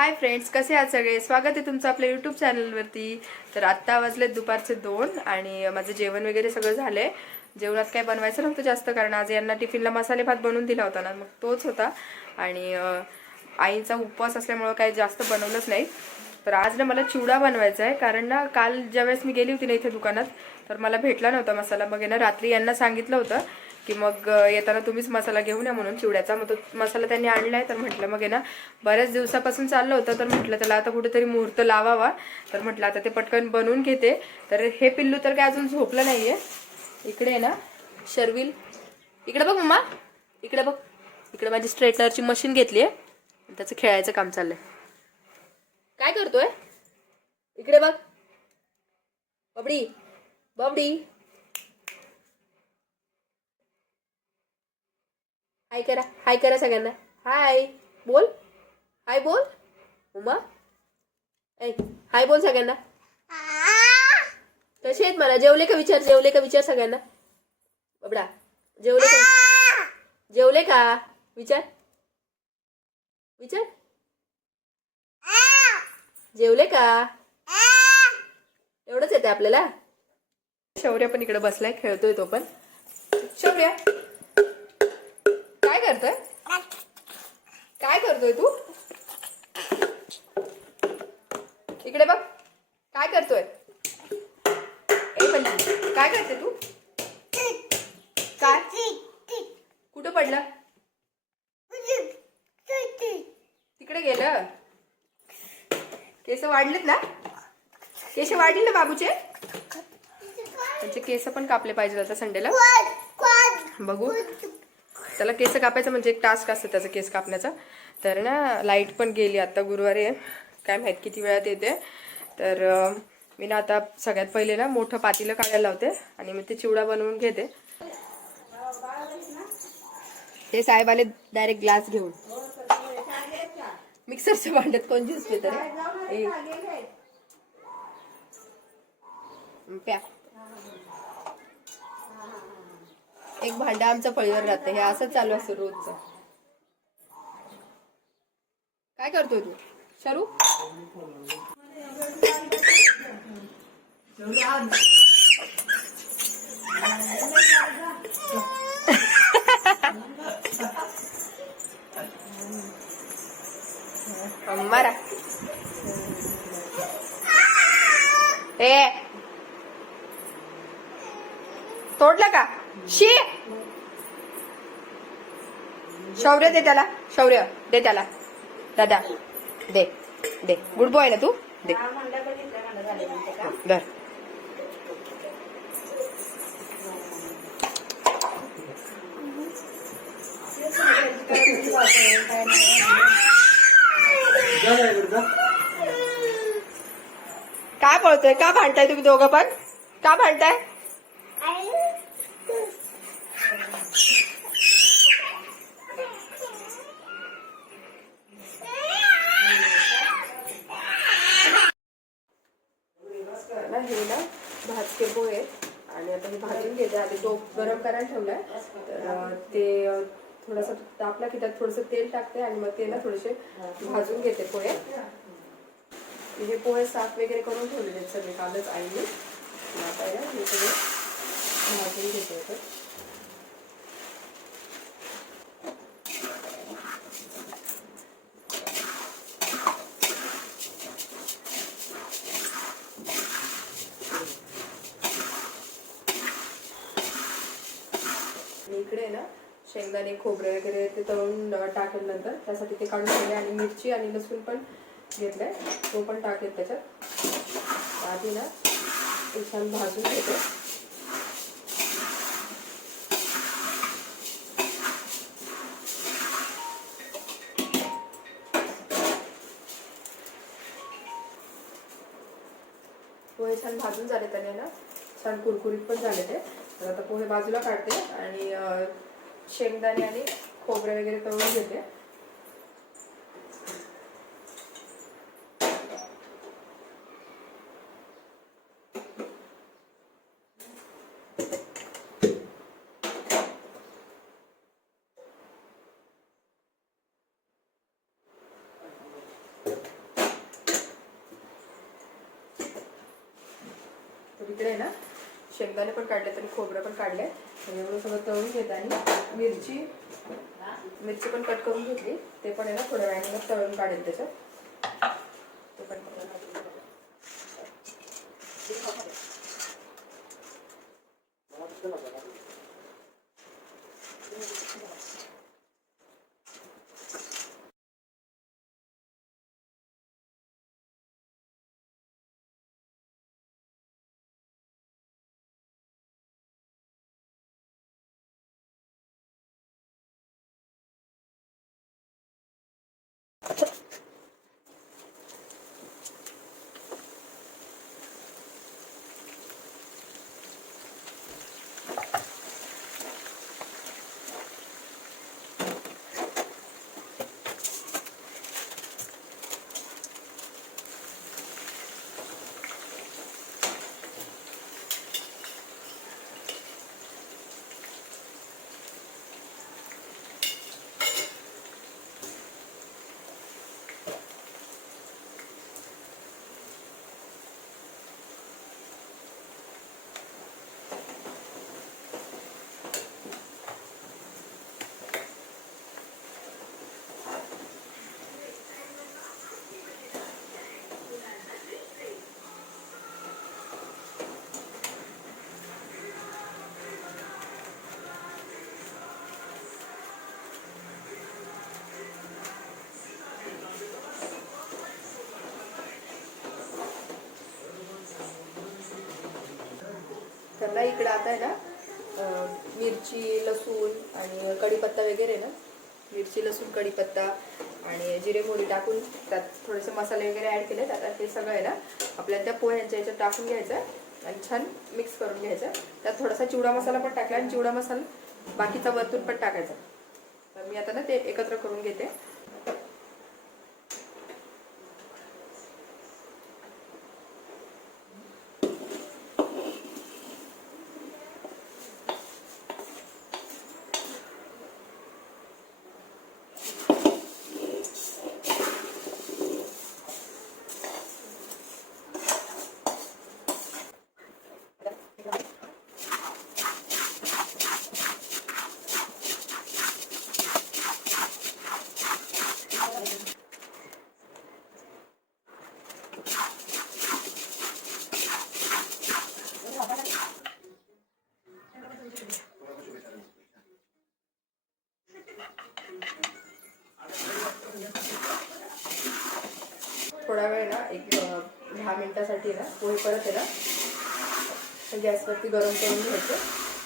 Hi friends कसे आहात सगळे? स्वागत आहे तुमचं आपल्या यूट्यूब चॅनलवरती तर आत्ता वाजले दुपारचे दोन आणि माझं जेवण वगैरे सगळं झालंय. जेवणात काय बनवायचं नव्हतं जास्त कारण आज यांना टिफिनला मसाले भात बनवून दिला होता ना मग तोच होता. आणि आईचा उपवास असल्यामुळं काही जास्त बनवलंच नाही. तर आज ना मला चिवडा बनवायचा आहे कारण ना काल ज्यावेळेस मी गेली होती ना इथे दुकानात तर मला भेटला नव्हता मसाला. मग आहे ना रात्री यांना सांगितलं होतं की मग येताना तुम्हीच मसाला घेऊन या म्हणून चिवड्याचा. मग तो मसाला त्यांनी आणलाय तर म्हटलं मग आहे ना बऱ्याच दिवसापासून चाललं होतं तर म्हटलं त्याला आता कुठेतरी मुहूर्त लावावा. तर म्हटलं आता ते पटकन बनवून घेते. तर हे पिल्लू तर काय अजून झोपलं नाहीये. इकडे आहे ना शर्विल. इकडे बघ मम्मा. इकडे बघ. इकडे माझी स्ट्रेटनरची मशीन घेतली आहे त्याचं खेळायचं काम चाललंय. काय करतोय? इकडे बघ. बबडी. बबडी. हाय करा. हाय करा सगळ्यांना. हाय बोल. हाय बोल. उमा. ऐ हाय बोल सगळ्यांना. कसे आहेत मला? जेवले का विचार? जेवले का विचार सगळ्यांना? बबडा. जेवले का? जेवले का? विचार. विचार. जेवले का? एवढंच येते आपल्याला? शौर्य पण इकडे बसलाय खेळतोय तो पण. शौर्य. करतोय? काय करतोय तू? इकडे बघ. काय करतोय? ए काय करते तू? काय? कुठं पडलं? तिकडे गेलं. केस वाढलेत ना? केस वाढले ना बाबूचे? त्यांचे केस पण कापले पाहिजे आता संडेला. बघू. त्याला केस कापायचं म्हणजे एक टास्क असतं त्याचं केस कापण्याचा. तर ना लाइट पण गेली आता गुरुवारी काय माहीत किती वेळात येते. तर मी ना आता सगळ्यात पहिले ना मोठं पातीलं काढायला लावते आणि मग ते चिवडा बनवून घेते. हे साहेब आले डायरेक्ट ग्लास घेऊन. मिक्सरच्या भांड्यात कोण ज्यूस घेत प्या. एक भांडा आमचं फळीवर राहतं. हे असंच चालू असतं रोजचं. काय करतोय तू? शरू? शौर्य दे त्याला. शौर्य. दे त्याला. दादा. दे. दे. गुड बॉय ना तू? दे. धर. काय पळतोय का भांडताय तुम्ही दोघं पण? का भांडताय ना हे ना भाजके पोहे आणि आता मी भाजून घेते आधी तो गरम करायला ठेवलाय तर अं, ते अं, थोडासा तापला की त्यात थोडंसं तेल टाकते आणि मग ते ना थोडेसे भाजून घेते पोहे. हे पोहे साफ वगैरे करून ठेवलेले सगळे कालच आईने. हे सगळे भाजून घेते होते इकडे आहे ना शेंगदाणे खोबरे वगैरे ते तळून टाकेल नंतर त्यासाठी ते काढून ठेवले आणि मिरची आणि लसूण पण घेतलाय. तो पण टाकेल त्याच्यात. आधी ना ते छान भाजून घेते. पोहे छान भाजून झाले त्याने ना. छान कुरकुरीत पण झाले ते. तर आता पोहे बाजूला काढते आणि शेंगदाणे आणि खोबरे वगैरे करून घेते. इकडे ना शेंगदाणे पण काढलेत आणि खोबरं पण काढले एवढं सगळं तळून घेत आणि मिरची मिरची पण कट करून घेतली. ते पण आहे ना थोड्या वेळाने मग तळून काढेल त्याच्यात. ते पण त्यांना इकडे आता आहे ना मिरची लसूण आणि कढीपत्ता वगैरे ना मिरची लसूण कढीपत्ता आणि जिरे मोडी टाकून त्यात थोडेसे मसाले वगैरे ॲड केले आता ते सगळं आहे ना आपल्याला त्या पोह्यांच्या याच्यात टाकून घ्यायचं आणि छान मिक्स करून घ्यायचं. त्यात थोडासा चिवडा मसाला पण टाकला आणि चिवडा मसाला बाकीचा वरतून पण टाकायचा. तर मी आता ना ते एकत्र करून घेते. थोडा वेळ ना एक दहा मिनटासाठी ना पोहे परत आहे ना गॅसवरती गरम करून घ्यायचे.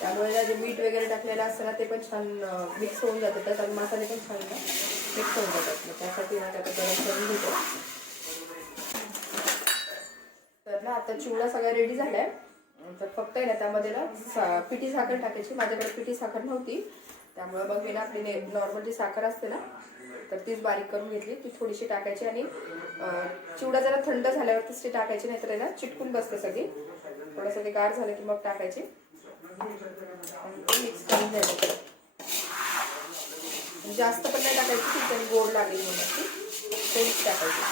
त्यामुळे ना जे मीठ वगैरे टाकलेलं असतं ना ते पण छान मिक्स होऊन जातं. त्याच्यात मसाले पण छान ना मिक्स होऊन जातात. मग त्यासाठी ना त्याचं गरम करून घेतो. तर ना आता चिवडा सगळा रेडी झालाय. तर फक्त आहे ना त्यामध्ये ना सा पिठी साखर टाकायची. माझ्याकडे पिठी साखर नव्हती. त्यामुळे मग मी ना आपली नॉर्मल जी साखर असते ना तर तीच बारीक करून घेतली. ती थोडीशी टाकायची आणि चिवडा जरा थंड झाल्यावरतीच ती टाकायची नाहीतर आहे ना चिटकून बसते सगळी. थोडंसं ते गार झालं की मग टाकायची. मिक्स करून द्यायचं जास्त पण नाही टाकायची की त्याने गोड लागेल म्हणून ती थोडीच टाकायची.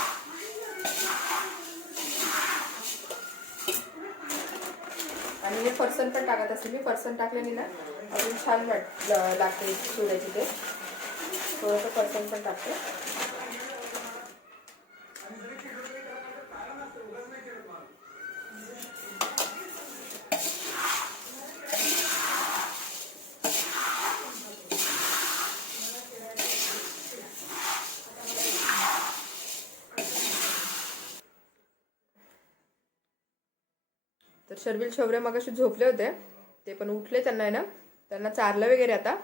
आणि हे फरसन पण टाकत असते. मी फरसन टाकल्याने ना अजून छान वाट लागते चिवड्याची ते. थोडंसं फरसन पण टाकते. तर शर्विल शौर्य मगाशी झोपले होते. ते पण उठले त्यांना आहे ना. त्यांना चारलं वगैरे आता.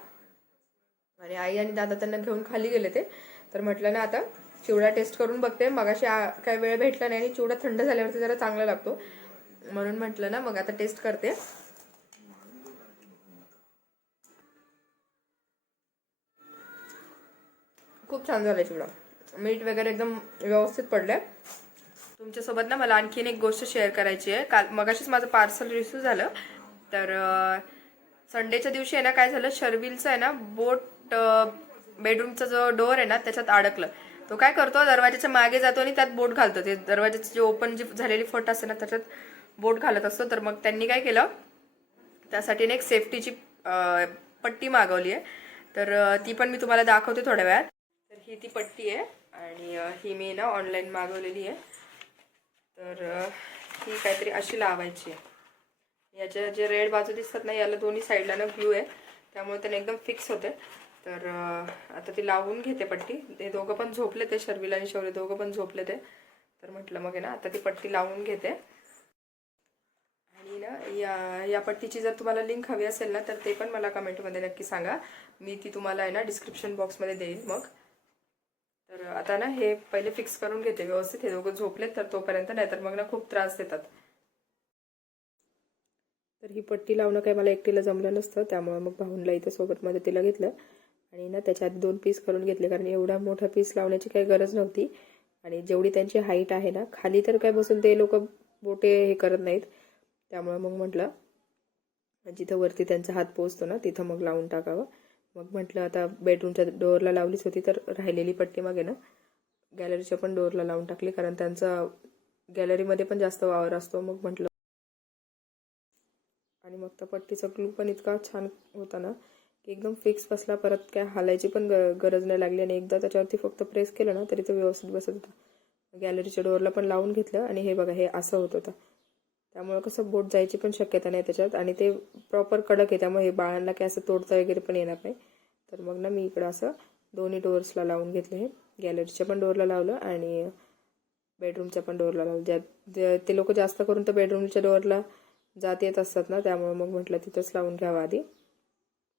आणि आई आणि दादा त्यांना घेऊन खाली गेले ते. तर म्हटलं ना आता चिवडा टेस्ट करून बघते. मगाशी काही वेळ भेटला नाही आणि चिवडा थंड झाल्यावरती जरा चांगला लागतो. म्हणून म्हटलं ना मग आता टेस्ट करते. खूप छान झालं चिवडा. मीठ वगैरे एकदम व्यवस्थित पडलंय. तुमच्यासोबत ना मला आणखीन एक गोष्ट शेअर करायची आहे. काल मगाशीच माझं पार्सल रिसिव्ह झालं. तर संडेच्या दिवशी आहे ना काय झालं शर्विलचं आहे ना बोट बेडरूमचा जो डोअर आहे ना त्याच्यात अडकलं. तो काय करतो दरवाजाच्या मागे जातो आणि त्यात बोट घालतो. ते दरवाजाची जी ओपन जी झालेली फट असते ना त्याच्यात बोट घालत असतो. तर मग त्यांनी काय केलं त्यासाठी ना एक सेफ्टीची पट्टी मागवली आहे. तर ती पण मी तुम्हाला दाखवते थोड्या वेळात. तर ही ती पट्टी आहे आणि ही मी ना ऑनलाईन मागवलेली आहे. तर ही काहीतरी अशी लावायची आहे. याच्या जे रेड बाजू दिसतात ना याला दोन्ही साईडला ना ग्लू आहे. त्यामुळे त्याने एकदम फिक्स होते. तर आता ती लावून घेते पट्टी. ते दोघं पण झोपले ते शर्विला आणि शौर्य दोघं पण झोपले ते. तर म्हटलं मग आहे ना आता ती पट्टी लावून घेते. आणि ना या या पट्टीची जर तुम्हाला लिंक हवी असेल ना तर ते पण मला कमेंटमध्ये नक्की सांगा. मी ती तुम्हाला आहे ना डिस्क्रिप्शन बॉक्समध्ये देईल मग. तर आता ना हे पहिले फिक्स करून घेते व्यवस्थित. हे दोघं झोपलेत तर तोपर्यंत नाही तर मग ना खूप त्रास देतात. तर ही पट्टी लावणं काही मला एकटीला जमलं नसतं त्यामुळे मग भाऊनला इथं सोबत मदतीला घेतलं. आणि ना त्याच्या आधी दोन पीस करून घेतले कारण एवढा मोठा पीस लावण्याची काही गरज नव्हती. आणि जेवढी त्यांची हाईट आहे ना खाली तर काय बसून ते लोक बोटे हे करत नाहीत. त्यामुळे मग म्हटलं जिथं वरती त्यांचा हात पोचतो ना तिथं मग लावून टाकावं. मग म्हटलं आता बेडरूमच्या डोअरला लावलीच होती तर राहिलेली पट्टी मागे ना गॅलरीच्या पण डोअरला लावून टाकली कारण त्यांचा गॅलरीमध्ये पण जास्त वावर असतो. मग म्हटलं आणि पट्टीचा ग्लू पण इतका छान होता ना की एकदम फिक्स बसला परत काय हालायची पण ग गरज नाही लागली. आणि एकदा त्याच्यावरती फक्त प्रेस केलं ना तरी तो व्यवस्थित बसत होता. गॅलरीच्या डोअरला पण लावून घेतलं आणि हे बघा हे असं होत होतं. त्यामुळे कसं बोट जायची पण शक्यता नाही त्याच्यात. आणि ते प्रॉपर कडक आहे त्यामुळे हे बाळांना काय असं तोडता वगैरे पण येणार नाही. तर मग ना मी इकडं असं दोन्ही डोअर्सला लावून घेतले. हे गॅलरीच्या पण डोअरला लावलं आणि बेडरूमच्या पण डोअरला लावलं. ज्या ते लोक जास्त करून तर बेडरूमच्या डोअरला जात येत असतात ना त्यामुळे मग म्हटलं तिथंच लावून घ्यावं आधी.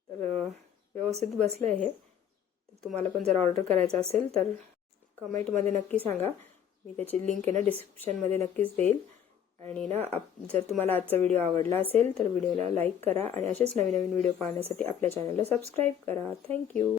तर व्यवस्थित बसलं आहे हे. तुम्हाला पण जर ऑर्डर करायचं असेल तर कमेंटमध्ये नक्की सांगा. मी त्याची लिंक आहे ना डिस्क्रिप्शनमध्ये नक्कीच देईल. आणि ना आप जर तुम्हाला आजचा व्हिडिओ आवडला असेल तर व्हिडिओला लाईक करा आणि असेच नवीन नवीन व्हिडिओ पाहण्यासाठी आपल्या चॅनलला सबस्क्राईब करा. थँक्यू.